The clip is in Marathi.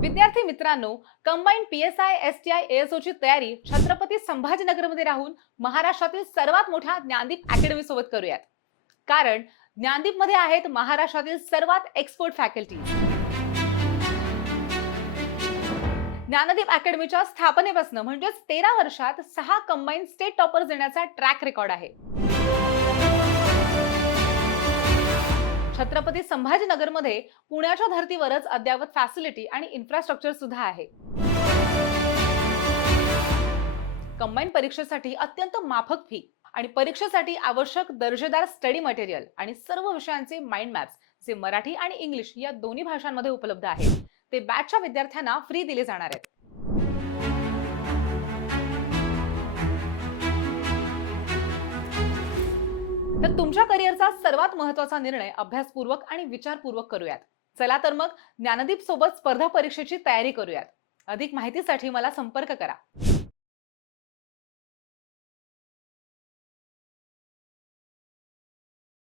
विद्यार्थी मित्रांनो, कंबाईन पीएसआय एसटीआय एएसओ ची तयारी छत्रपती संभाजीनगरमध्ये राहून महाराष्ट्रातील सर्वात मोठ्या ज्ञानदीप अकॅडमी सोबत करूयात. कारण ज्ञानदीप मध्ये आहेत महाराष्ट्रातील सर्वात एक्सपर्ट फॅकल्टी. ज्ञानदीप अकॅडमीच्या स्थापनेपासून म्हणजेच 13 वर्षात 6 कंबाईन स्टेट टॉपर्स देण्याचा ट्रॅक रेकॉर्ड आहे. छत्रपती संभाजीनगरमध्ये पुण्याच्या धर्तीवरच अद्ययावत फॅसिलिटी आणि इन्फ्रास्ट्रक्चर सुद्धा आहे. कंबाईन परीक्षेसाठी अत्यंत माफक फी आणि परीक्षेसाठी आवश्यक दर्जेदार स्टडी मटेरियल आणि सर्व विषयांचे माइंड मॅप्स जे मराठी आणि इंग्लिश या दोन्ही भाषांमध्ये उपलब्ध आहेत, ते बॅचच्या विद्यार्थ्यांना फ्री दिले जाणार आहेत. तर तुमच्या करिअरचा सर्वात महत्त्वाचा निर्णय अभ्यासपूर्वक आणि विचारपूर्वक करूयात. चला तर मग ज्ञानदीप सोबत स्पर्धा परीक्षेची तयारी करूयात. अधिक माहितीसाठी मला संपर्क करा.